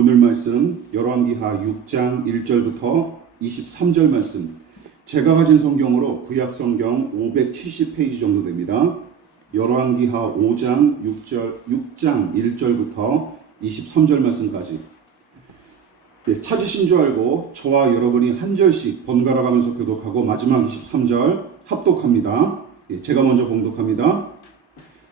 오늘 말씀 열왕기하 6장 1절부터 23절 말씀, 제가 가진 성경으로 구약 성경 570페이지 정도 됩니다. 열왕기하 5장 6장 1절부터 23절 말씀까지. 찾으신 줄 알고 저와 여러분이 한 절씩 번갈아 가면서 교독하고 마지막 23절 합독합니다. 제가 먼저 봉독합니다.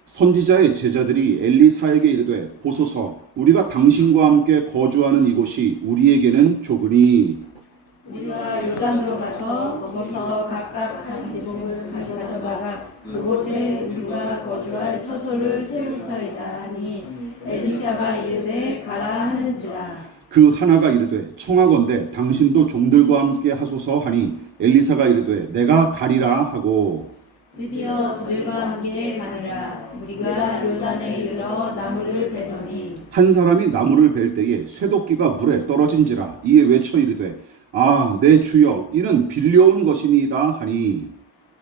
선지자의 제자들이 엘리사에게 이르되, 보소서, 우리가 당신과 함께 거주하는 이곳이 우리에게는 좁으니 우리가 요단으로 가서 거기서 각각 한 제목을 가져다가 그곳에 우리가 거주할 처소를 세우사이다 하니, 엘리사가 이르되 가라 하는지라. 그 하나가 이르되, 청하건대 당신도 종들과 함께 하소서 하니, 엘리사가 이르되 내가 가리라 하고, 드디어 그들과 함께 가니라. 우리가 요단에 이르러 나무를 베더니, 한 사람이 나무를 벨 때에 쇠도끼가 물에 떨어진지라. 이에 외쳐 이르되, 아, 내 주여, 이는 빌려온 것이니이다 하니,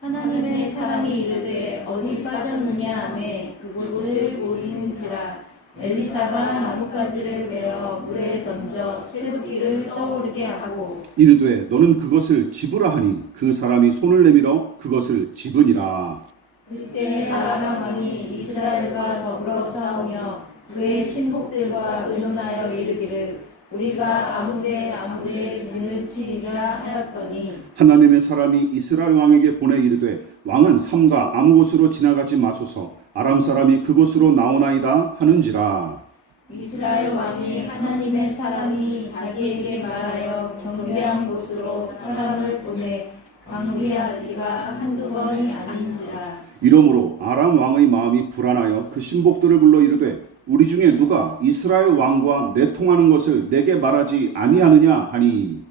하나님의 사람이 이르되 어디 빠졌느냐 하매 그곳을 보이는지라. 엘리사가 나뭇가지를 베어 물에 던져 쇠도끼를 떠오르게 하고 이르되 너는 그것을 집으라 하니, 그 사람이 손을 내밀어 그것을 집으니라. 그때 아람 왕이 이스라엘과 더불어 싸우며 그의 신복들과 의논하여 이르기를, 우리가 아무데에 진을 치리라 하였더니, 하나님의 사람이 이스라엘 왕에게 보내 이르되, 왕은 삼가 아무 곳으로 지나가지 마소서, 아람 사람이 그곳으로 나오나이다 하는지라. 이스라엘 왕이 하나님의 사람이 자기에게 말하여 경배한 곳으로 사람을 보내 방비하기가 한두 번이 아닌지라. 이러므로 아람 왕의 마음이 불안하여 그 신복들을 불러 이르되, 우리 중에 누가 이스라엘 왕과 내통하는 것을 내게 말하지 아니하느냐 하니,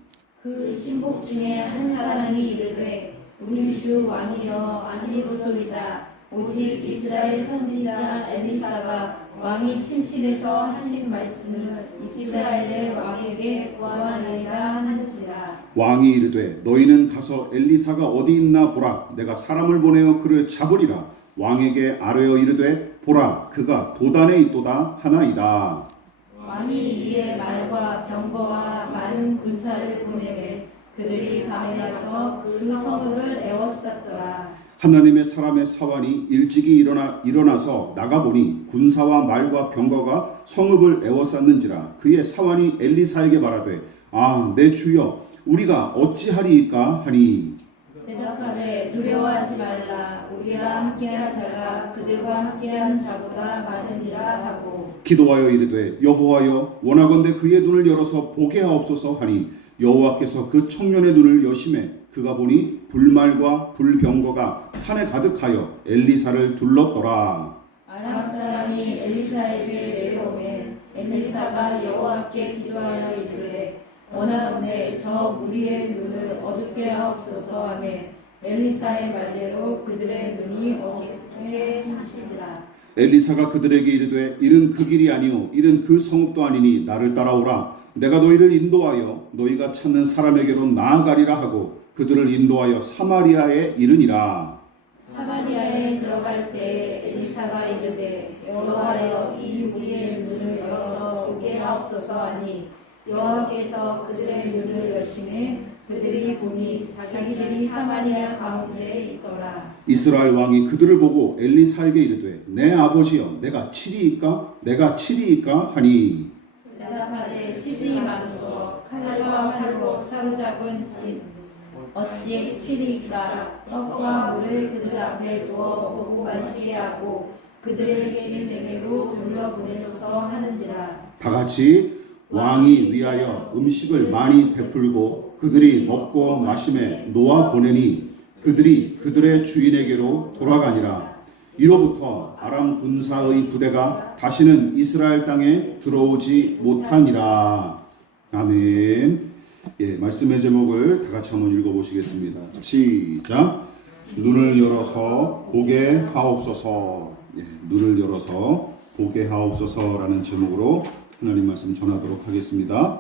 그 신복 중에 한 사람이 이르되, 우리 주 왕이여 아니로소이다. 오직 이스라엘 선지자 엘리사가 왕이 침실에서 하신 말씀을 이스라엘의 왕에게 구하나이다 하는지라. 왕이 이르되 너희는 가서 엘리사가 어디 있나 보라. 내가 사람을 보내어 그를 잡으리라. 왕에게 아뢰어 이르되, 보라, 그가 도단에 있도다 하나이다. 왕이 이에 말과 병거와 많은 군사를 보내매 그들이 밤에 가서 그 성읍을 에워쌌더라. 하나님의 사람의 사환이 일찍이 일어나서 나가보니 군사와 말과 병거가 성읍을 에워쌌는지라. 그의 사환이 엘리사에게 말하되, 아, 내 주여, 우리가 어찌하리이까 하니, 대답하되 두려워하지 말라. 우리와 함께한 자가 그들과 함께한 자보다 많으니라 하고, 기도하여 이르되, 여호와여, 원하건대 그의 눈을 열어서 보게 하옵소서 하니, 여호와께서 그 청년의 눈을 여심해 그가 보니 불말과 불병거가 산에 가득하여 엘리사를 둘렀더라. 아람 사람이 엘리사에게 내려오매 엘리사가 여호와께 기도하여 이르되, 원하건대 저 무리의 눈을 어둡게 하옵소서 하며 엘리사의 말대로 그들의 눈이 어둡게 하시지라. 엘리사가 그들에게 이르되, 이는 그 길이 아니오 이는 그 성읍도 아니니 나를 따라오라. 내가 너희를 인도하여 너희가 찾는 사람에게로 나아가리라 하고 그들을 인도하여 사마리아에 이르니라. 사마리아에 들어갈 때 엘리사가 이르되, 여호와여 이 무리의 눈을 열어서 보게 하옵소서 하니, 여호와께서 그들의 눈을 여심해 그들이 보니 자기들이 사마리아 가운데 있더라. 이스라엘 왕이 그들을 보고 엘리사에게 이르되, 내 아버지여, 내가 치리이까 하니, 대답하되 치지 마소서. 칼과 활로 사로잡은 집 어찌 치리이까. 떡과 물을 그들 앞에 두어 먹고 마시게 하고 그들의 진행으로 돌려보내소서 하는지라. 다 같이 왕이 위하여 음식을 많이 베풀고 그들이 먹고 마심에 놓아 보내니 그들이 그들의 주인에게로 돌아가니라. 이로부터 아람 군사의 부대가 다시는 이스라엘 땅에 들어오지 못하니라. 아멘. 말씀의 제목을 다 같이 한번 읽어보시겠습니다. 시작. 눈을 열어서 보게 하옵소서. 눈을 열어서 보게 하옵소서라는 제목으로 하나님 말씀 전하도록 하겠습니다.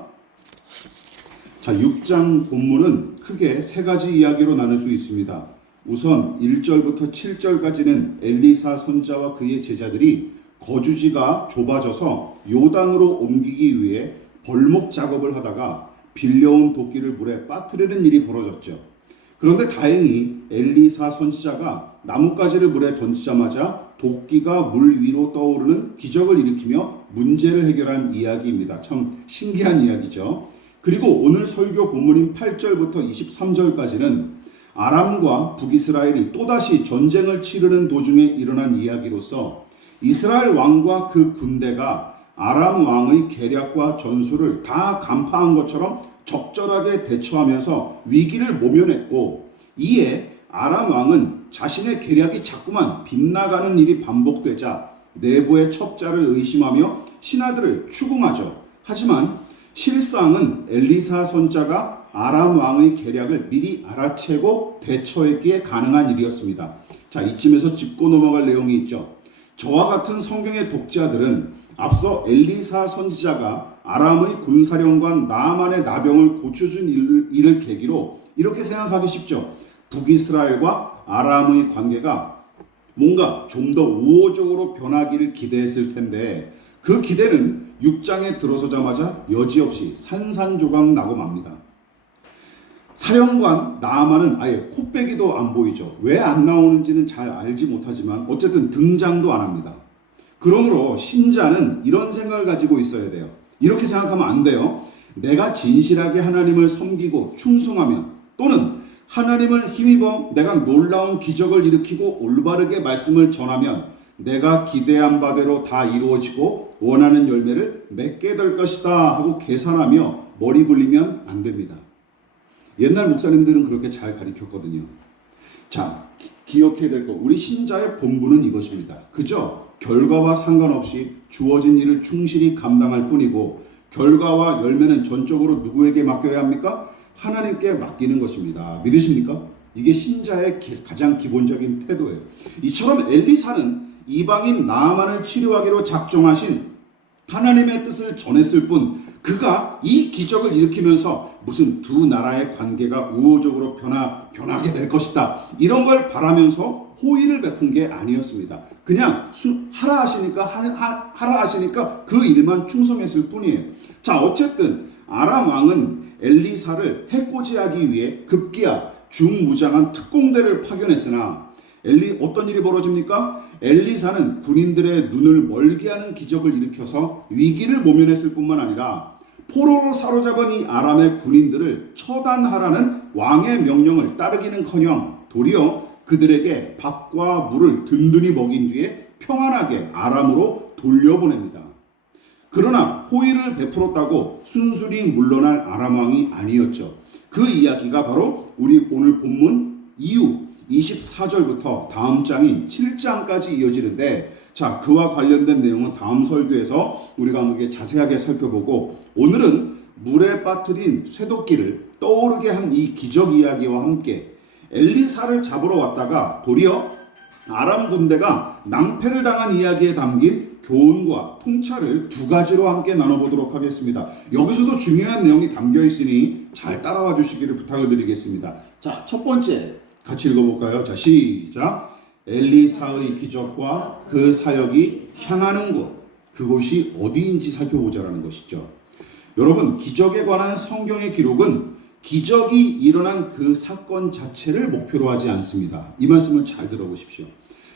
자, 6장 본문은 크게 세 가지 이야기로 나눌 수 있습니다. 우선 1절부터 7절까지는 엘리사 선지자와 그의 제자들이 거주지가 좁아져서 요단으로 옮기기 위해 벌목 작업을 하다가 빌려온 도끼를 물에 빠뜨리는 일이 벌어졌죠. 그런데 다행히 엘리사 선지자가 나뭇가지를 물에 던지자마자 도끼가 물 위로 떠오르는 기적을 일으키며 문제를 해결한 이야기입니다. 참 신기한 이야기죠. 그리고 오늘 설교 본문인 8절부터 23절까지는 아람과 북이스라엘이 또다시 전쟁을 치르는 도중에 일어난 이야기로서 이스라엘 왕과 그 군대가 아람 왕의 계략과 전술을 다 간파한 것처럼 적절하게 대처하면서 위기를 모면했고, 이에 아람 왕은 자신의 계략이 자꾸만 빗나가는 일이 반복되자 내부의 첩자를 의심하며 신하들을 추궁하죠. 하지만 실상은 엘리사 선자가 아람 왕의 계략을 미리 알아채고 대처했기에 가능한 일이었습니다. 자, 이쯤에서 짚고 넘어갈 내용이 있죠. 저와 같은 성경의 독자들은 앞서 엘리사 선지자가 아람의 군사령관 나아만의 나병을 고쳐준 일을 계기로 이렇게 생각하기 쉽죠. 북이스라엘과 아람의 관계가 뭔가 좀 더 우호적으로 변하기를 기대했을 텐데, 그 기대는 6장에 들어서자마자 여지없이 산산조각 나고 맙니다. 사령관 나아만은 아예 코빼기도 안 보이죠. 왜 안 나오는지는 잘 알지 못하지만 어쨌든 등장도 안 합니다. 그러므로 신자는 이런 생각을 가지고 있어야 돼요. 이렇게 생각하면 안 돼요. 내가 진실하게 하나님을 섬기고 충성하면, 또는 하나님을 힘입어 내가 놀라운 기적을 일으키고 올바르게 말씀을 전하면 내가 기대한 바대로 다 이루어지고 원하는 열매를 맺게 될 것이다 하고 계산하며 머리 굴리면 안 됩니다. 옛날 목사님들은 그렇게 잘 가르쳤거든요. 자, 기억해야 될 거, 우리 신자의 본분은 이것입니다. 그저 결과와 상관없이 주어진 일을 충실히 감당할 뿐이고, 결과와 열매는 전적으로 누구에게 맡겨야 합니까? 하나님께 맡기는 것입니다. 믿으십니까? 이게 신자의 가장 기본적인 태도예요. 이처럼 엘리사는 이방인 나아만을 치료하기로 작정하신 하나님의 뜻을 전했을 뿐, 그가 이 기적을 일으키면서 무슨 두 나라의 관계가 우호적으로 변하게 될 것이다, 이런 걸 바라면서 호의를 베푼 게 아니었습니다. 그냥 하라 하시니까 그 일만 충성했을 뿐이에요. 자, 어쨌든 아람 왕은 엘리사를 해코지하기 위해 급기야 중무장한 특공대를 파견했으나 어떤 일이 벌어집니까? 엘리사는 군인들의 눈을 멀게 하는 기적을 일으켜서 위기를 모면했을 뿐만 아니라 포로로 사로잡은 이 아람의 군인들을 처단하라는 왕의 명령을 따르기는커녕 도리어 그들에게 밥과 물을 든든히 먹인 뒤에 평안하게 아람으로 돌려보냅니다. 그러나 호의를 베풀었다고 순순히 물러날 아람 왕이 아니었죠. 그 이야기가 바로 우리 오늘 본문 이후 24절부터 다음 장인 7장까지 이어지는데, 자, 그와 관련된 내용은 다음 설교에서 우리가 함께 자세하게 살펴보고, 오늘은 물에 빠뜨린 쇠도끼를 떠오르게 한 이 기적 이야기와 함께 엘리사를 잡으러 왔다가 도리어 아람 군대가 낭패를 당한 이야기에 담긴 교훈과 통찰을 두 가지로 함께 나눠보도록 하겠습니다. 여기서도 중요한 내용이 담겨 있으니 잘 따라와 주시기를 부탁을 드리겠습니다. 자, 첫 번째 같이 읽어볼까요? 자, 시작. 엘리사의 기적과 그 사역이 향하는 곳, 그곳이 어디인지 살펴보자라는 것이죠. 여러분, 기적에 관한 성경의 기록은 기적이 일어난 그 사건 자체를 목표로 하지 않습니다. 이 말씀을 잘 들어보십시오.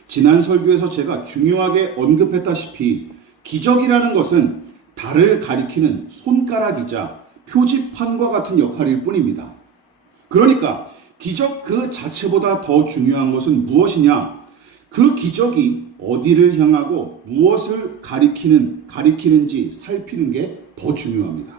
지난 설교에서 제가 중요하게 언급했다시피 기적이라는 것은 달을 가리키는 손가락이자 표지판과 같은 역할일 뿐입니다. 그러니까 기적 그 자체보다 더 중요한 것은 무엇이냐? 그 기적이 어디를 향하고 무엇을 가리키는지 살피는 게 더 중요합니다.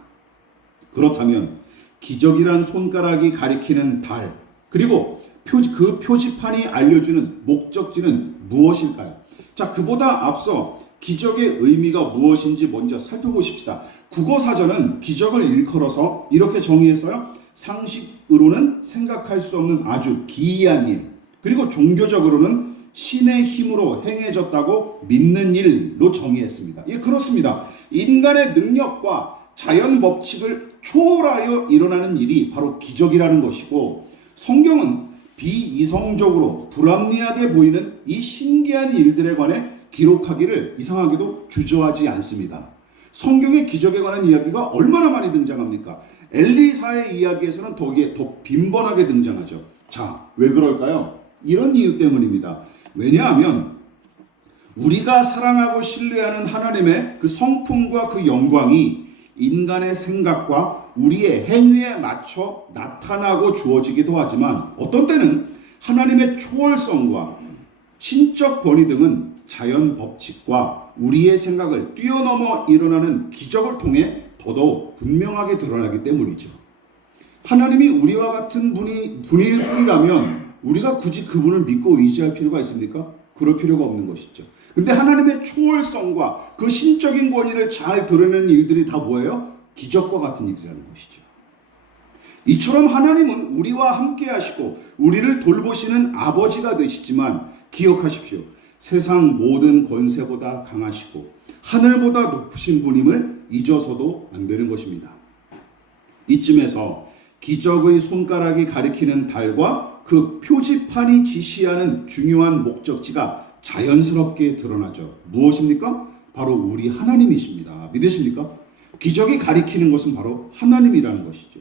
그렇다면 기적이란 손가락이 가리키는 달, 그리고 그 표지판이 알려주는 목적지는 무엇일까요? 자, 그보다 앞서 기적의 의미가 무엇인지 먼저 살펴보십시다. 국어사전은 기적을 일컬어서 이렇게 정의했어요. 상식으로는 생각할 수 없는 아주 기이한 일, 그리고 종교적으로는 신의 힘으로 행해졌다고 믿는 일로 정의했습니다. 예, 그렇습니다. 인간의 능력과 자연 법칙을 초월하여 일어나는 일이 바로 기적이라는 것이고, 성경은 비이성적으로 불합리하게 보이는 이 신기한 일들에 관해 기록하기를 이상하게도 주저하지 않습니다. 성경의 기적에 관한 이야기가 얼마나 많이 등장합니까? 엘리사의 이야기에서는 더 빈번하게 등장하죠. 자, 왜 그럴까요? 이런 이유 때문입니다. 왜냐하면 우리가 사랑하고 신뢰하는 하나님의 그 성품과 그 영광이 인간의 생각과 우리의 행위에 맞춰 나타나고 주어지기도 하지만 어떤 때는 하나님의 초월성과 신적 권위 등은 자연 법칙과 우리의 생각을 뛰어넘어 일어나는 기적을 통해 더더욱 분명하게 드러나기 때문이죠. 하나님이 우리와 같은 분일 뿐이라면 우리가 굳이 그분을 믿고 의지할 필요가 있습니까? 그럴 필요가 없는 것이죠. 근데 하나님의 초월성과 그 신적인 권위를 잘 드러내는 일들이 다 뭐예요? 기적과 같은 일이라는 것이죠. 이처럼 하나님은 우리와 함께 하시고 우리를 돌보시는 아버지가 되시지만 기억하십시오. 세상 모든 권세보다 강하시고 하늘보다 높으신 분임을 잊어서도 안 되는 것입니다. 이쯤에서 기적의 손가락이 가리키는 달과 그 표지판이 지시하는 중요한 목적지가 자연스럽게 드러나죠. 무엇입니까? 바로 우리 하나님이십니다. 믿으십니까? 기적이 가리키는 것은 바로 하나님이라는 것이죠.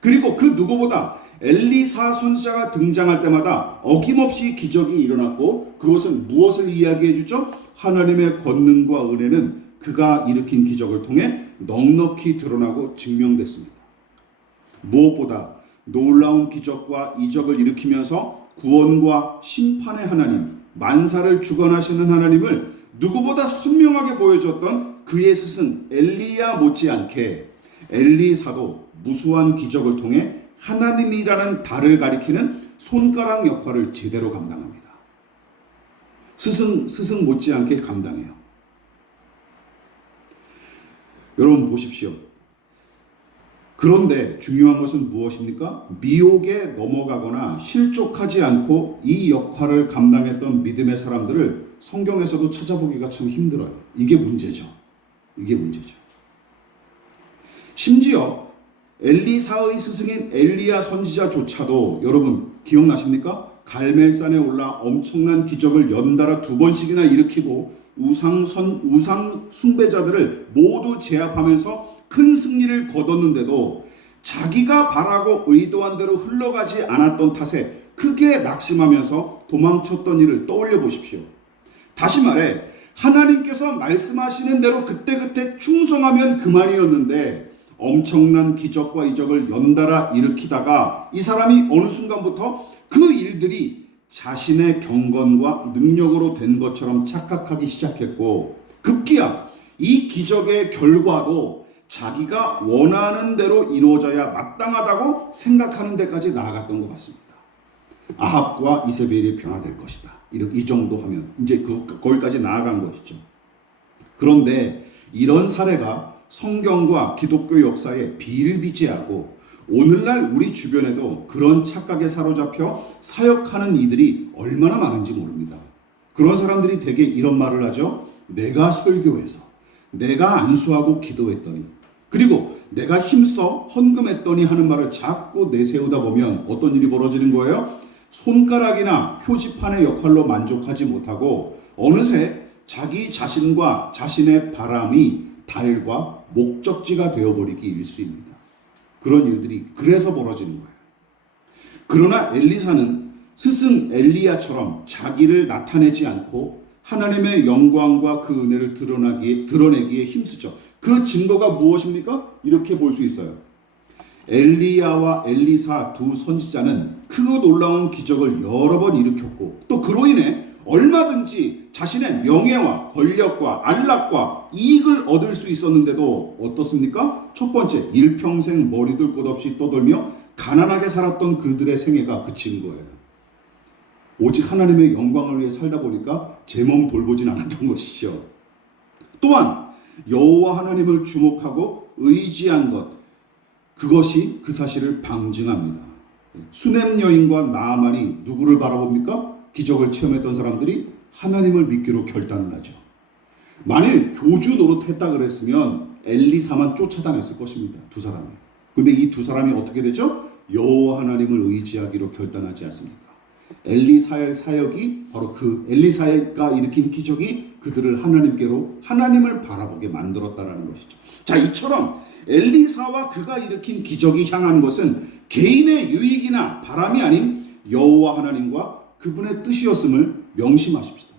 그리고 그 누구보다 엘리사 선지자가 등장할 때마다 어김없이 기적이 일어났고 그것은 무엇을 이야기해 주죠? 하나님의 권능과 은혜는 그가 일으킨 기적을 통해 넉넉히 드러나고 증명됐습니다. 무엇보다 놀라운 기적과 이적을 일으키면서 구원과 심판의 하나님, 만사를 주관하시는 하나님을 누구보다 선명하게 보여줬던 그의 스승 엘리야 못지않게 엘리사도 무수한 기적을 통해 하나님이라는 달을 가리키는 손가락 역할을 제대로 감당합니다. 스승 못지않게 감당해요. 여러분 보십시오. 그런데 중요한 것은 무엇입니까? 미혹에 넘어가거나 실족하지 않고 이 역할을 감당했던 믿음의 사람들을 성경에서도 찾아보기가 참 힘들어요. 이게 문제죠. 심지어 엘리사의 스승인 엘리야 선지자조차도 여러분 기억나십니까? 갈멜산에 올라 엄청난 기적을 연달아 2번씩이나 일으키고 우상 숭배자들을 모두 제압하면서 큰 승리를 거뒀는데도 자기가 바라고 의도한 대로 흘러가지 않았던 탓에 크게 낙심하면서 도망쳤던 일을 떠올려 보십시오. 다시 말해 하나님께서 말씀하시는 대로 그때그때 충성하면 그만이었는데 엄청난 기적과 이적을 연달아 일으키다가 이 사람이 어느 순간부터 그 일들이 자신의 경건과 능력으로 된 것처럼 착각하기 시작했고 급기야 이 기적의 결과도 자기가 원하는 대로 이루어져야 마땅하다고 생각하는 데까지 나아갔던 것 같습니다. 아합과 이세벨이 변화될 것이다. 이 정도 하면 이제 거기까지 나아간 것이죠. 그런데 이런 사례가 성경과 기독교 역사에 비일비재하고 오늘날 우리 주변에도 그런 착각에 사로잡혀 사역하는 이들이 얼마나 많은지 모릅니다. 그런 사람들이 대개 이런 말을 하죠. 내가 설교해서, 내가 안수하고 기도했더니, 그리고 내가 힘써 헌금했더니 하는 말을 자꾸 내세우다 보면 어떤 일이 벌어지는 거예요? 손가락이나 표지판의 역할로 만족하지 못하고 어느새 자기 자신과 자신의 바람이 달과 목적지가 되어버리기 일쑤입니다. 그런 일들이 그래서 벌어지는 거예요. 그러나 엘리사는 스승 엘리야처럼 자기를 나타내지 않고 하나님의 영광과 그 은혜를 드러내기에 힘쓰죠. 그 증거가 무엇입니까? 이렇게 볼 수 있어요. 엘리야와 엘리사 두 선지자는 크고 놀라운 기적을 여러 번 일으켰고 또 그로 인해 얼마든지 자신의 명예와 권력과 안락과 이익을 얻을 수 있었는데도 어떻습니까? 첫 번째, 일평생 머리둘 곳 없이 떠돌며 가난하게 살았던 그들의 생애가 그친 거예요. 오직 하나님의 영광을 위해 살다 보니까 제 몸 돌보진 않았던 것이죠. 또한 여호와 하나님을 주목하고 의지한 것, 그것이 그 사실을 방증합니다. 수넴 여인과 나아만이 누구를 바라봅니까? 기적을 체험했던 사람들이 하나님을 믿기로 결단을 하죠. 만일 교주 노릇했다 그랬으면 엘리사만 쫓아다녔을 것입니다. 두 사람이. 근데 이 두 사람이 어떻게 되죠? 여호와 하나님을 의지하기로 결단하지 않습니까? 엘리사의 사역이 바로 그 엘리사가 일으킨 기적이 그들을 하나님께로 하나님을 바라보게 만들었다라는 것이죠. 자, 이처럼 엘리사와 그가 일으킨 기적이 향하는 것은 개인의 유익이나 바람이 아닌 여호와 하나님과 그분의 뜻이었음을 명심하십시다.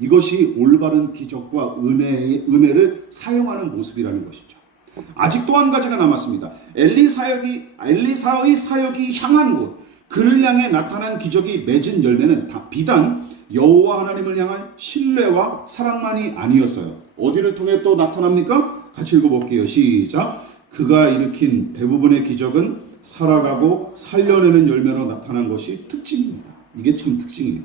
이것이 올바른 기적과 은혜를 사용하는 모습이라는 것이죠. 아직 또 한 가지가 남았습니다. 엘리사의 사역이 향한 곳, 그를 향해 나타난 기적이 맺은 열매는 비단 여호와 하나님을 향한 신뢰와 사랑만이 아니었어요. 어디를 통해 또 나타납니까? 같이 읽어볼게요. 시작. 그가 일으킨 대부분의 기적은 살아가고 살려내는 열매로 나타난 것이 특징입니다. 이게 참 특징이에요.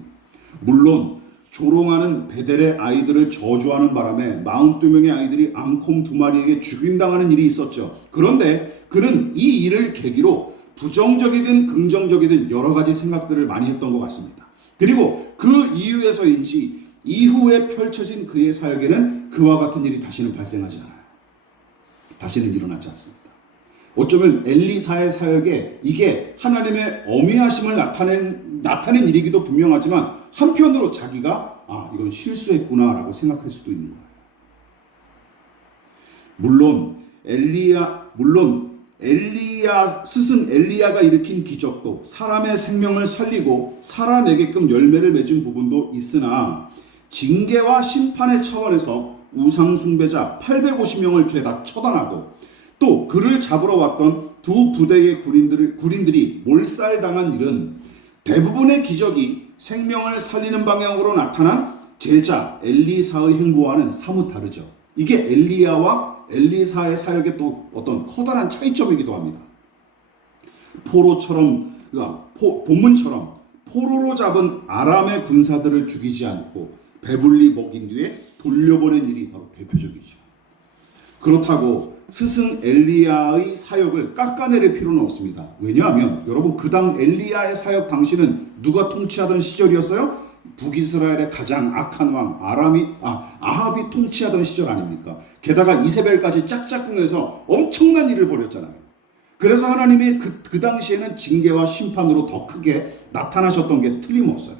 물론 조롱하는 베델의 아이들을 저주하는 바람에 42명의 아이들이 앙콤 2마리에게 죽임당하는 일이 있었죠. 그런데 그는 이 일을 계기로 부정적이든 긍정적이든 여러 가지 생각들을 많이 했던 것 같습니다. 그리고 그 이유에서인지 이후에 펼쳐진 그의 사역에는 그와 같은 일이 다시는 발생하지 않아요. 다시는 일어나지 않습니다. 어쩌면 엘리사의 사역에 이게 하나님의 어미하심을 나타낸 일이기도 분명하지만 한편으로 자기가 이건 실수했구나라고 생각할 수도 있는 거예요. 물론 스승 엘리야가 일으킨 기적도 사람의 생명을 살리고 살아내게끔 열매를 맺은 부분도 있으나 징계와 심판의 차원에서 우상 숭배자 850명을 죄다 처단하고 또 그를 잡으러 왔던 두 부대의 군인들이 몰살당한 일은 대부분의 기적이 생명을 살리는 방향으로 나타난 제자 엘리사의 행보와는 사뭇 다르죠. 이게 엘리야와 엘리사의 사역의 또 어떤 커다란 차이점이기도 합니다. 본문처럼 포로로 잡은 아람의 군사들을 죽이지 않고 배불리 먹인 뒤에 돌려보낸 일이 바로 대표적이죠. 그렇다고 스승 엘리야의 사역을 깎아내릴 필요는 없습니다. 왜냐하면 여러분 그 당 엘리야의 사역 당시는 누가 통치하던 시절이었어요? 북이스라엘의 가장 악한 왕 아합이 통치하던 시절 아닙니까? 게다가 이세벨까지 짝짝꿍해서 엄청난 일을 벌였잖아요. 그래서 하나님이 그 당시에는 징계와 심판으로 더 크게 나타나셨던 게 틀림없어요.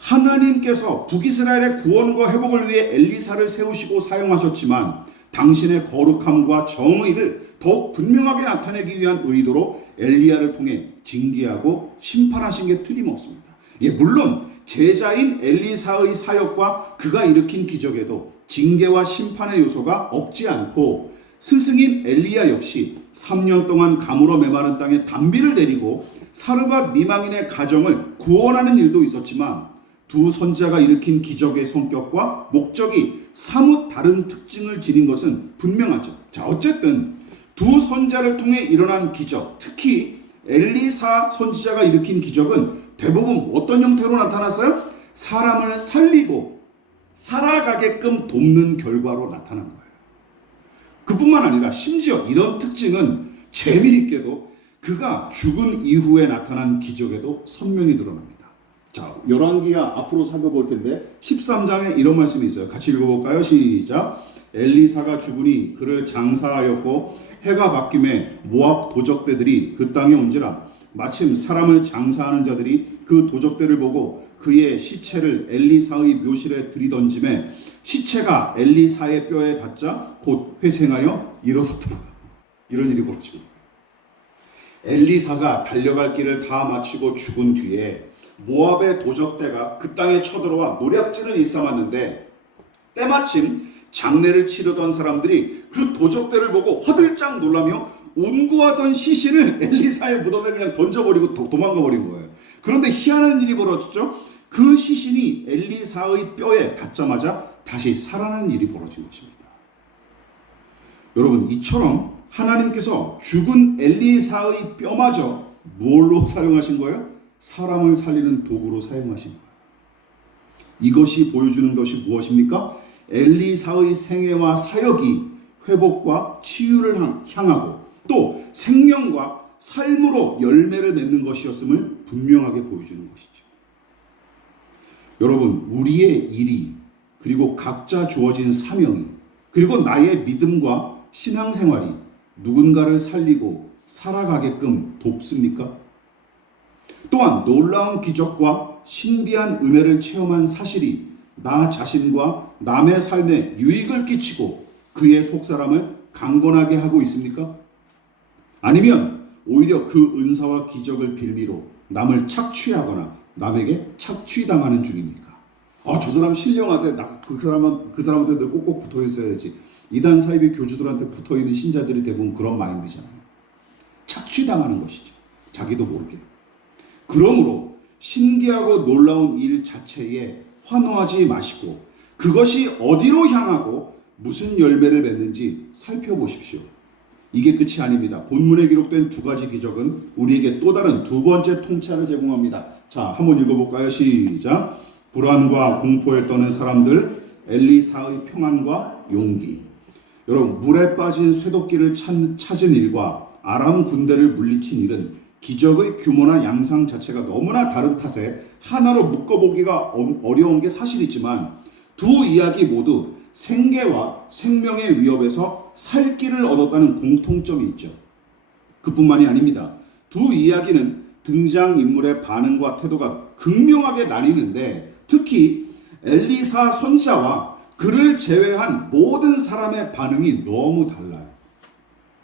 하나님께서 북이스라엘의 구원과 회복을 위해 엘리사를 세우시고 사용하셨지만 당신의 거룩함과 정의를 더욱 분명하게 나타내기 위한 의도로 엘리야를 통해 징계하고 심판하신 게 틀림없습니다. 물론 제자인 엘리사의 사역과 그가 일으킨 기적에도 징계와 심판의 요소가 없지 않고 스승인 엘리야 역시 3년 동안 가물어 메마른 땅에 단비를 내리고 사르밧 미망인의 가정을 구원하는 일도 있었지만 두 선지자가 일으킨 기적의 성격과 목적이 사뭇 다른 특징을 지닌 것은 분명하죠. 자, 어쨌든 두 선지자를 통해 일어난 기적, 특히 엘리사 선지자가 일으킨 기적은 대부분 어떤 형태로 나타났어요? 사람을 살리고 살아가게끔 돕는 결과로 나타난 거예요. 그뿐만 아니라 심지어 이런 특징은 재미있게도 그가 죽은 이후에 나타난 기적에도 선명히 드러납니다. 자, 열왕기야 앞으로 살펴볼 텐데 13장에 이런 말씀이 있어요. 같이 읽어볼까요? 시작. 엘리사가 죽으니 그를 장사하였고 해가 바뀜에 모압 도적대들이 그 땅에 온지라 마침 사람을 장사하는 자들이 그 도적대를 보고 그의 시체를 엘리사의 묘실에 들이던짐에 시체가 엘리사의 뼈에 닿자 곧 회생하여 일어섰더라. 이런 일이 벌어집니다. 엘리사가 달려갈 길을 다 마치고 죽은 뒤에 모압의 도적대가 그 땅에 쳐들어와 노략질을 일삼았는데 때마침 장례를 치르던 사람들이 그 도적대를 보고 화들짝 놀라며 운구하던 시신을 엘리사의 무덤에 그냥 던져버리고 도망가 버린 거예요. 그런데 희한한 일이 벌어졌죠. 그 시신이 엘리사의 뼈에 닿자마자 다시 살아나는 일이 벌어진 것입니다. 여러분, 이처럼 하나님께서 죽은 엘리사의 뼈마저 뭘로 사용하신 거예요? 사람을 살리는 도구로 사용하신 거예요. 이것이 보여주는 것이 무엇입니까? 엘리사의 생애와 사역이 회복과 치유를 향하고 또 생명과 삶으로 열매를 맺는 것이었음을 분명하게 보여주는 것이죠. 여러분, 우리의 일이 그리고 각자 주어진 사명이 그리고 나의 믿음과 신앙생활이 누군가를 살리고 살아가게끔 돕습니까? 또한 놀라운 기적과 신비한 은혜를 체험한 사실이 나 자신과 남의 삶에 유익을 끼치고 그의 속사람을 강건하게 하고 있습니까? 아니면 오히려 그 은사와 기적을 빌미로 남을 착취하거나 남에게 착취당하는 중입니까? 저 사람 신령하대. 그 사람한테 늘 꼭꼭 붙어 있어야지. 이단 사이비 교주들한테 붙어 있는 신자들이 대부분 그런 마인드잖아요. 착취당하는 것이죠. 자기도 모르게. 그러므로 신기하고 놀라운 일 자체에 환호하지 마시고 그것이 어디로 향하고 무슨 열매를 맺는지 살펴보십시오. 이게 끝이 아닙니다. 본문에 기록된 두 가지 기적은 우리에게 또 다른 두 번째 통찰을 제공합니다. 자, 한번 읽어볼까요? 시작. 불안과 공포에 떠는 사람들, 엘리사의 평안과 용기. 여러분, 물에 빠진 쇠도끼를 찾은 일과 아람 군대를 물리친 일은 기적의 규모나 양상 자체가 너무나 다른 탓에 하나로 묶어보기가 어려운 게 사실이지만 두 이야기 모두 생계와 생명의 위협에서 살 길을 얻었다는 공통점이 있죠. 그뿐만이 아닙니다. 두 이야기는 등장인물의 반응과 태도가 극명하게 나뉘는데 특히 엘리사 선지자와 그를 제외한 모든 사람의 반응이 너무 달라요.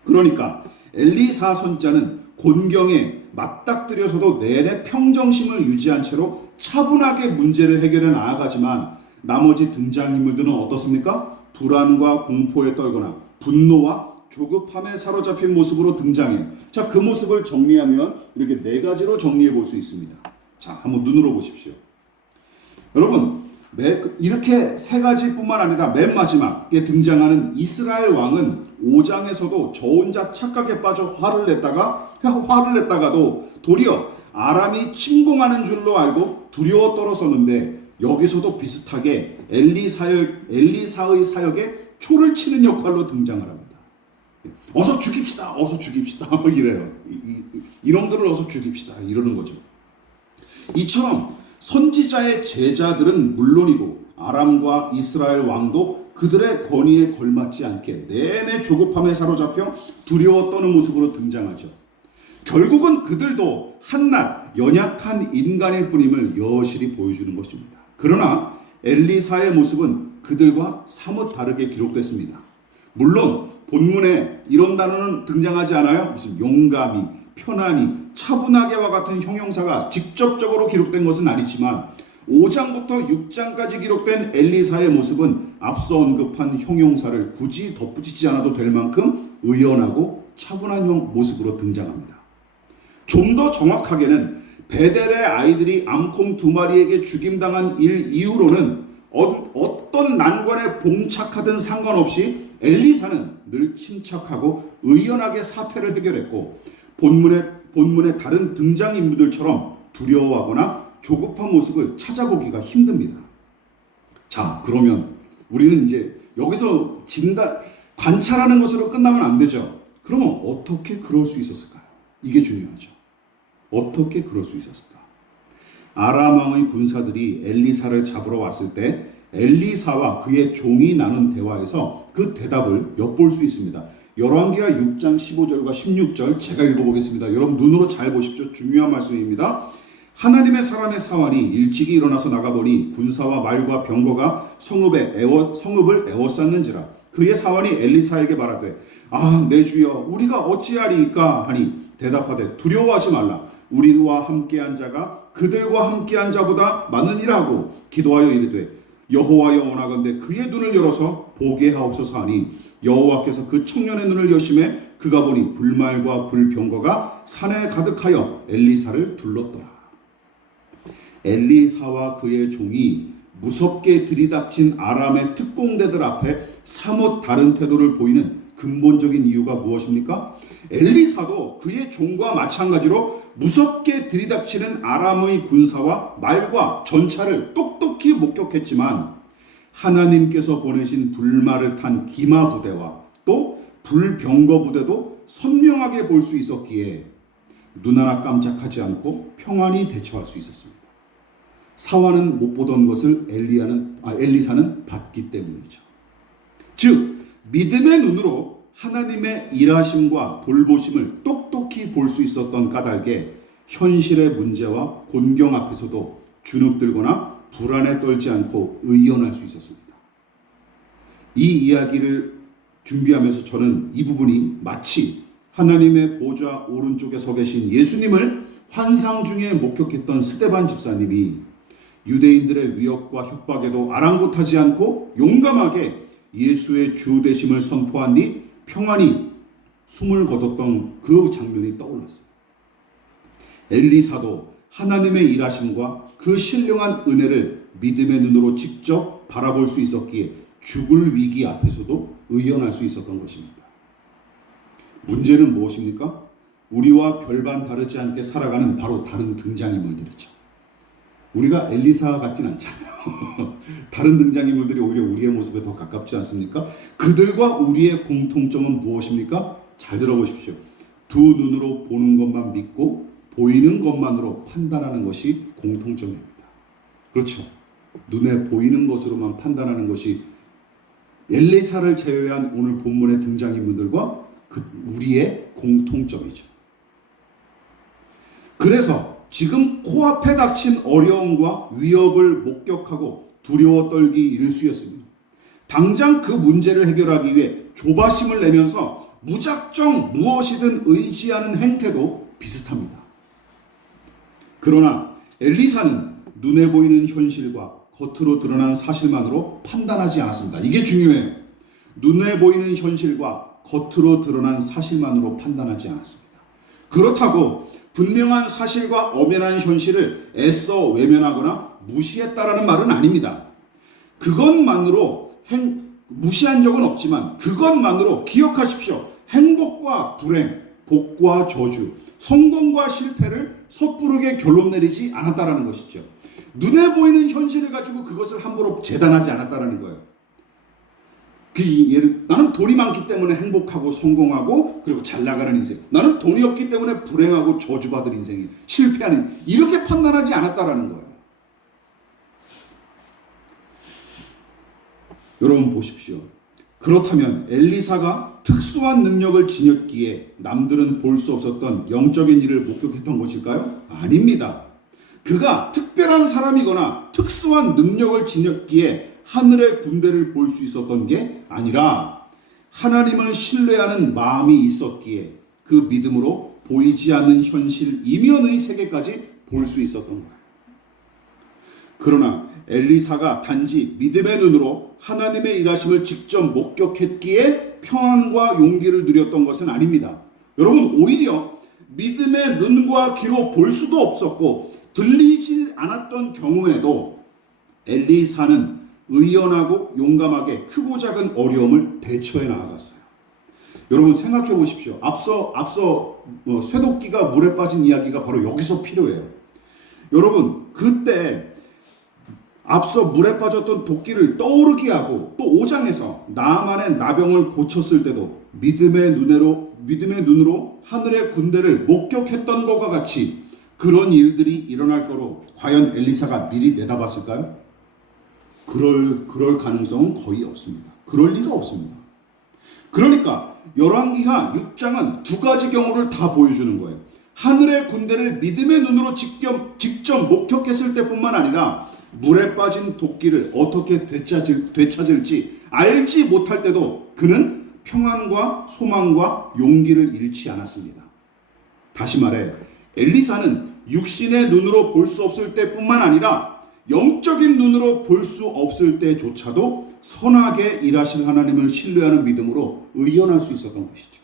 그러니까 엘리사 선지자는 곤경에 맞닥뜨려서도 내내 평정심을 유지한 채로 차분하게 문제를 해결해 나아가지만 나머지 등장인물들은 어떻습니까? 불안과 공포에 떨거나 분노와 조급함에 사로잡힌 모습으로 등장해. 자, 그 모습을 정리하면 이렇게 네 가지로 정리해 볼 수 있습니다. 자, 한번 눈으로 보십시오. 여러분, 이렇게 세 가지뿐만 아니라 맨 마지막에 등장하는 이스라엘 왕은 5장에서도 저 혼자 착각에 빠져 화를 냈다가도 도리어 아람이 침공하는 줄로 알고 두려워 떨었었는데 여기서도 비슷하게 엘리사의 사역에 초를 치는 역할로 등장을 합니다. 어서 죽입시다. 뭐 이래요. 이놈들을 어서 죽입시다. 이러는 거죠. 이처럼 선지자의 제자들은 물론이고 아람과 이스라엘 왕도 그들의 권위에 걸맞지 않게 내내 조급함에 사로잡혀 두려워 떠는 모습으로 등장하죠. 결국은 그들도 한낱 연약한 인간일 뿐임을 여실히 보여주는 것입니다. 그러나 엘리사의 모습은 그들과 사뭇 다르게 기록됐습니다. 물론 본문에 이런 단어는 등장하지 않아요. 무슨 용감히, 편안히, 차분하게와 같은 형용사가 직접적으로 기록된 것은 아니지만 5장부터 6장까지 기록된 엘리사의 모습은 앞서 언급한 형용사를 굳이 덧붙이지 않아도 될 만큼 의연하고 차분한 모습으로 등장합니다. 좀 더 정확하게는 베델의 아이들이 암콩 2마리에게 죽임당한 일 이후로는 어떤 난관에 봉착하든 상관없이 엘리사는 늘 침착하고 의연하게 사태를 해결했고 본문의 다른 등장인물들처럼 두려워하거나 조급한 모습을 찾아보기가 힘듭니다. 자, 그러면 우리는 이제 여기서 관찰하는 것으로 끝나면 안 되죠. 그러면 어떻게 그럴 수 있었을까요? 이게 중요하죠. 어떻게 그럴 수 있었을까? 아람 왕의 군사들이 엘리사를 잡으러 왔을 때 엘리사와 그의 종이 나눈 대화에서 그 대답을 엿볼 수 있습니다. 열왕기하 6장 15절과 16절 제가 읽어보겠습니다. 여러분 눈으로 잘 보십시오. 중요한 말씀입니다. 하나님의 사람의 사환이 일찍이 일어나서 나가보니 군사와 말과 병거가 성읍을 에워쌌는지라. 그의 사환이 엘리사에게 말하되 내 주여 우리가 어찌하리이까 하니 대답하되 두려워하지 말라. 우리와 함께한 자가 그들과 함께한 자보다 많으니라 하고 기도하여 이르되 여호와여 원하건대 그의 눈을 열어서 보게 하옵소서 하니 여호와께서 그 청년의 눈을 여심해 그가 보니 불말과 불병거가 산에 가득하여 엘리사를 둘렀더라. 엘리사와 그의 종이 무섭게 들이닥친 아람의 특공대들 앞에 사뭇 다른 태도를 보이는 근본적인 이유가 무엇입니까? 엘리사도 그의 종과 마찬가지로 무섭게 들이닥치는 아람의 군사와 말과 전차를 똑똑히 목격했지만 하나님께서 보내신 불말을 탄 기마 부대와 또 불병거 부대도 선명하게 볼 수 있었기에 눈 하나 깜짝하지 않고 평안히 대처할 수 있었습니다. 사환은 못 보던 것을 엘리사는 봤기 때문이죠. 즉 믿음의 눈으로 하나님의 일하심과 돌보심을 똑똑히 볼 수 있었던 까닭에 현실의 문제와 곤경 앞에서도 주눅들거나 불안에 떨지 않고 의연할 수 있었습니다. 이 이야기를 준비하면서 저는 이 부분이 마치 하나님의 보좌 오른쪽에 서 계신 예수님을 환상 중에 목격했던 스데반 집사님이 유대인들의 위협과 협박에도 아랑곳하지 않고 용감하게 예수의 주 되심을 선포한 뒤 평안히 숨을 거뒀던 그 장면이 떠올랐어요. 엘리사도 하나님의 일하심과 그 신령한 은혜를 믿음의 눈으로 직접 바라볼 수 있었기에 죽을 위기 앞에서도 의연할 수 있었던 것입니다. 문제는 무엇입니까? 우리와 별반 다르지 않게 살아가는 바로 다른 등장인물들이죠. 우리가 엘리사 같진 않잖아요. 다른 등장인물들이 오히려 우리의 모습에 더 가깝지 않습니까? 그들과 우리의 공통점은 무엇입니까? 잘 들어보십시오. 두 눈으로 보는 것만 믿고 보이는 것만으로 판단하는 것이 공통점입니다. 그렇죠. 눈에 보이는 것으로만 판단하는 것이 엘리사를 제외한 오늘 본문의 등장인물들과 우리의 공통점이죠. 그래서 지금 코앞에 닥친 어려움과 위협을 목격하고 두려워 떨기 일쑤였습니다. 당장 그 문제를 해결하기 위해 조바심을 내면서 무작정 무엇이든 의지하는 행태도 비슷합니다. 그러나 엘리사는 눈에 보이는 현실과 겉으로 드러난 사실만으로 판단하지 않았습니다. 이게 중요해요. 눈에 보이는 현실과 겉으로 드러난 사실만으로 판단하지 않았습니다. 그렇다고 분명한 사실과 엄연한 현실을 애써 외면하거나 무시했다라는 말은 아닙니다. 그것만으로 무시한 적은 없지만 그것만으로 기억하십시오. 행복과 불행, 복과 저주, 성공과 실패를 섣부르게 결론 내리지 않았다라는 것이죠. 눈에 보이는 현실을 가지고 그것을 함부로 재단하지 않았다라는 거예요. 나는 돈이 많기 때문에 행복하고 성공하고 그리고 잘 나가는 인생, 나는 돈이 없기 때문에 불행하고 저주받을 인생이 실패하는, 이렇게 판단하지 않았다라는 거예요. 여러분 보십시오. 그렇다면 엘리사가 특수한 능력을 지녔기에 남들은 볼 수 없었던 영적인 일을 목격했던 것일까요? 아닙니다. 그가 특별한 사람이거나 특수한 능력을 지녔기에 하늘의 군대를 볼 수 있었던 게 아니라 하나님을 신뢰하는 마음이 있었기에 그 믿음으로 보이지 않는 현실 이면의 세계까지 볼 수 있었던 거예요. 그러나 엘리사가 단지 믿음의 눈으로 하나님의 일하심을 직접 목격했기에 평안과 용기를 누렸던 것은 아닙니다. 여러분, 오히려 믿음의 눈과 귀로 볼 수도 없었고 들리지 않았던 경우에도 엘리사는 의연하고 용감하게 크고 작은 어려움을 대처해 나아갔어요. 여러분 생각해 보십시오. 앞서 쇠도끼가 물에 빠진 이야기가 바로 여기서 필요해요. 여러분, 그때 앞서 물에 빠졌던 도끼를 떠오르게 하고 또 5장에서 나만의 나병을 고쳤을 때도 믿음의 눈으로 하늘의 군대를 목격했던 것과 같이 그런 일들이 일어날 거로 과연 엘리사가 미리 내다봤을까요? 그럴 가능성은 거의 없습니다. 그럴 리가 없습니다. 그러니까 열왕기하 6장은 두 가지 경우를 다 보여주는 거예요. 하늘의 군대를 믿음의 눈으로 직접 목격했을 때뿐만 아니라 물에 빠진 도끼를 어떻게 되찾을지 알지 못할 때도 그는 평안과 소망과 용기를 잃지 않았습니다. 다시 말해 엘리사는 육신의 눈으로 볼 수 없을 때뿐만 아니라 영적인 눈으로 볼 수 없을 때조차도 선하게 일하신 하나님을 신뢰하는 믿음으로 의연할 수 있었던 것이죠.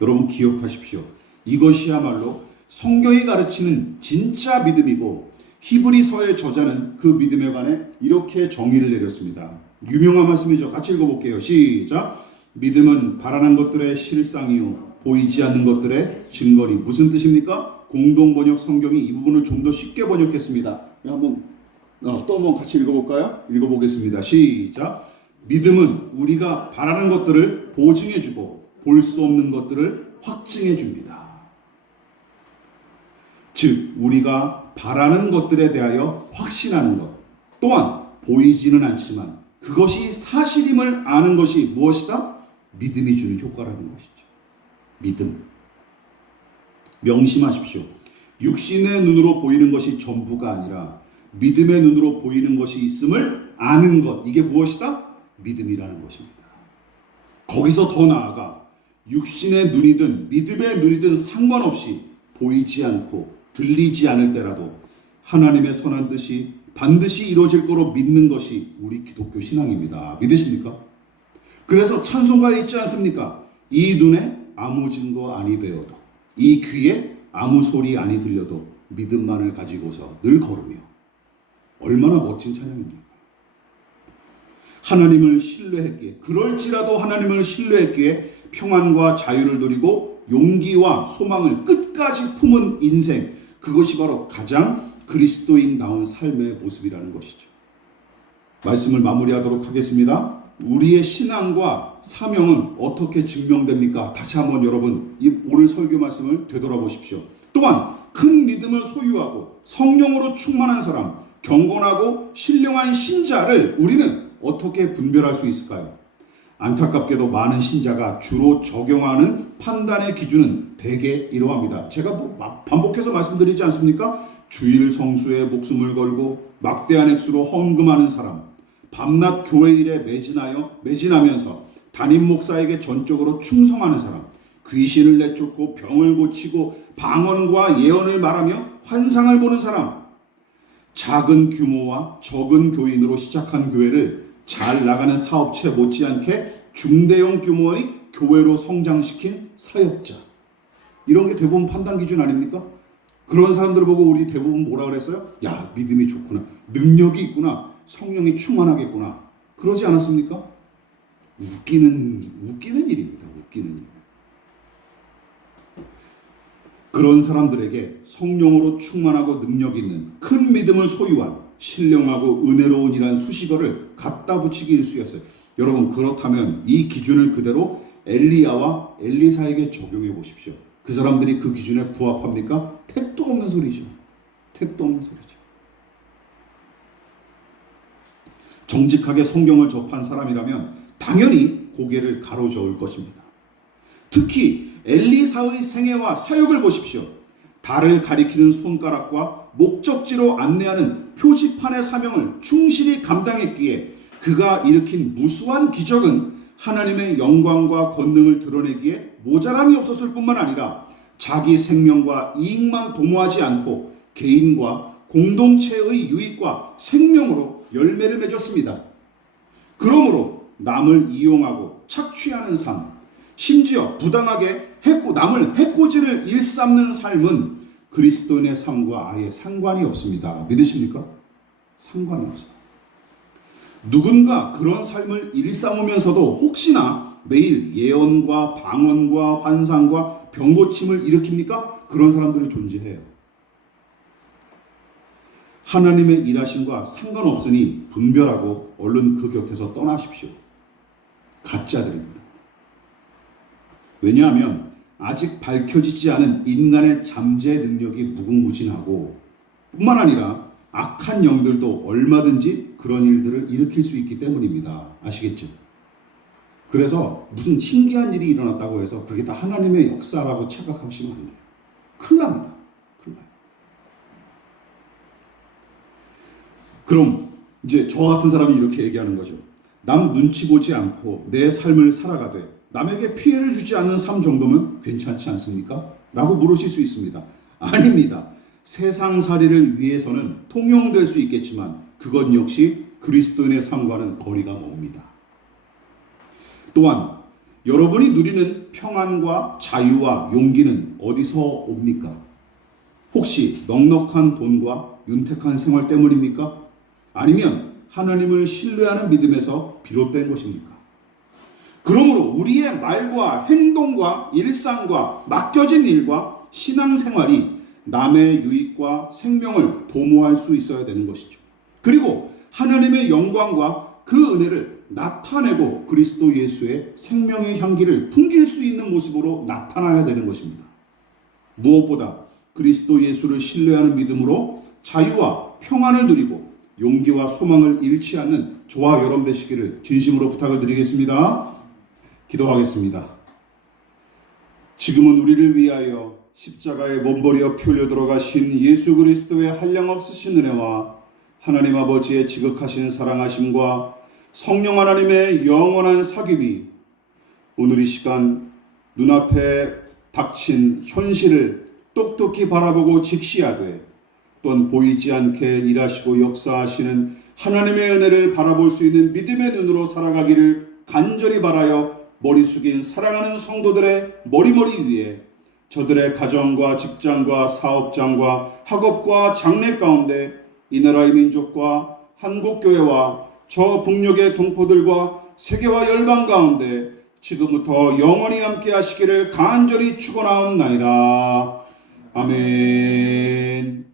여러분 기억하십시오. 이것이야말로 성경이 가르치는 진짜 믿음이고 히브리서의 저자는 그 믿음에 관해 이렇게 정의를 내렸습니다. 유명한 말씀이죠. 같이 읽어볼게요. 시작. 믿음은 바라는 것들의 실상이요 보이지 않는 것들의 증거니. 무슨 뜻입니까? 공동번역 성경이 이 부분을 좀 더 쉽게 번역했습니다. 한번 또 한번 같이 읽어볼까요? 읽어보겠습니다. 시작. 믿음은 우리가 바라는 것들을 보증해주고 볼 수 없는 것들을 확증해줍니다. 즉 우리가 바라는 것들에 대하여 확신하는 것, 또한 보이지는 않지만 그것이 사실임을 아는 것이 무엇이다? 믿음이 주는 효과라는 것이죠. 믿음. 명심하십시오. 육신의 눈으로 보이는 것이 전부가 아니라 믿음의 눈으로 보이는 것이 있음을 아는 것, 이게 무엇이다? 믿음이라는 것입니다. 거기서 더 나아가 육신의 눈이든 믿음의 눈이든 상관없이 보이지 않고 들리지 않을 때라도 하나님의 선한 뜻이 반드시 이루어질 거로 믿는 것이 우리 기독교 신앙입니다. 믿으십니까? 그래서 찬송가에 있지 않습니까? 이 눈에 아무 증거 아니 배어도, 이 귀에 아무 소리 아니 들려도 믿음만을 가지고서 늘 걸으며. 얼마나 멋진 찬양입니까? 하나님을 신뢰했기에, 그럴지라도 하나님을 신뢰했기에 평안과 자유를 누리고 용기와 소망을 끝까지 품은 인생, 그것이 바로 가장 그리스도인다운 삶의 모습이라는 것이죠. 말씀을 마무리하도록 하겠습니다. 우리의 신앙과 사명은 어떻게 증명됩니까? 다시 한번 여러분 이 오늘 설교 말씀을 되돌아보십시오. 또한 큰 믿음을 소유하고 성령으로 충만한 사람, 경건하고 신령한 신자를 우리는 어떻게 분별할 수 있을까요? 안타깝게도 많은 신자가 주로 적용하는 판단의 기준은 대개 이러합니다. 제가 반복해서 말씀드리지 않습니까? 주일 성수에 목숨을 걸고 막대한 액수로 헌금하는 사람, 밤낮 교회 일에 매진하면서 담임 목사에게 전적으로 충성하는 사람, 귀신을 내쫓고 병을 고치고 방언과 예언을 말하며 환상을 보는 사람, 작은 규모와 적은 교인으로 시작한 교회를 잘 나가는 사업체 못지않게 중대형 규모의 교회로 성장시킨 사역자, 이런 게 대부분 판단 기준 아닙니까? 그런 사람들을 보고 우리 대부분 뭐라 그랬어요? 야, 믿음이 좋구나, 능력이 있구나, 성령이 충만하겠구나. 그러지 않았습니까? 웃기는 일입니다. 웃기는 일. 그런 사람들에게 성령으로 충만하고 능력 있는 큰 믿음을 소유한 신령하고 은혜로운 이란 수식어를 갖다 붙이기 일쑤였어요. 여러분, 그렇다면 이 기준을 그대로 엘리야와 엘리사에게 적용해 보십시오. 그 사람들이 그 기준에 부합합니까? 택도 없는 소리죠. 택도 없는 소리죠. 정직하게 성경을 접한 사람이라면 당연히 고개를 가로저을 것입니다. 특히 엘리사의 생애와 사역을 보십시오. 달을 가리키는 손가락과 목적지로 안내하는 표지판의 사명을 충실히 감당했기에 그가 일으킨 무수한 기적은 하나님의 영광과 권능을 드러내기에 모자람이 없었을 뿐만 아니라 자기 생명과 이익만 도모하지 않고 개인과 공동체의 유익과 생명으로 열매를 맺었습니다. 그러므로 남을 이용하고 착취하는 삶, 심지어 부당하게 남을 해코지를 일삼는 삶은 그리스도인의 삶과 아예 상관이 없습니다. 믿으십니까? 상관이 없어요. 누군가 그런 삶을 일삼으면서도 혹시나 매일 예언과 방언과 환상과 병고침을 일으킵니까? 그런 사람들이 존재해요. 하나님의 일하심과 상관없으니 분별하고 얼른 그 곁에서 떠나십시오. 가짜들입니다. 왜냐하면 아직 밝혀지지 않은 인간의 잠재 능력이 무궁무진하고 뿐만 아니라 악한 영들도 얼마든지 그런 일들을 일으킬 수 있기 때문입니다. 아시겠죠? 그래서 무슨 신기한 일이 일어났다고 해서 그게 다 하나님의 역사라고 착각하시면 안 돼요. 큰일 납니다. 큰일 나요. 그럼 이제 저 같은 사람이 이렇게 얘기하는 거죠. 남 눈치 보지 않고 내 삶을 살아가되 남에게 피해를 주지 않는 삶 정도면 괜찮지 않습니까? 라고 물으실 수 있습니다. 아닙니다. 세상살이를 위해서는 통용될 수 있겠지만 그것 역시 그리스도인의 삶과는 거리가 멉니다. 또한 여러분이 누리는 평안과 자유와 용기는 어디서 옵니까? 혹시 넉넉한 돈과 윤택한 생활 때문입니까? 아니면 하나님을 신뢰하는 믿음에서 비롯된 것입니까? 그러므로 우리의 말과 행동과 일상과 맡겨진 일과 신앙생활이 남의 유익과 생명을 도모할 수 있어야 되는 것이죠. 그리고 하나님의 영광과 그 은혜를 나타내고 그리스도 예수의 생명의 향기를 풍길 수 있는 모습으로 나타나야 되는 것입니다. 무엇보다 그리스도 예수를 신뢰하는 믿음으로 자유와 평안을 누리고 용기와 소망을 잃지 않는 저와 여러분 되시기를 진심으로 부탁을 드리겠습니다. 기도하겠습니다. 지금은 우리를 위하여 십자가에 몸버려 피 흘려 들어가신 예수 그리스도의 한량없으신 은혜와 하나님 아버지의 지극하신 사랑하심과 성령 하나님의 영원한 사귐이 오늘 이 시간 눈앞에 닥친 현실을 똑똑히 바라보고 직시하되 또한 보이지 않게 일하시고 역사하시는 하나님의 은혜를 바라볼 수 있는 믿음의 눈으로 살아가기를 간절히 바라여 머리 숙인 사랑하는 성도들의 머리머리 위에 저들의 가정과 직장과 사업장과 학업과 장래 가운데 이 나라의 민족과 한국교회와 저 북녘의 동포들과 세계와 열방 가운데 지금부터 영원히 함께 하시기를 간절히 축원하옵나이다. 아멘.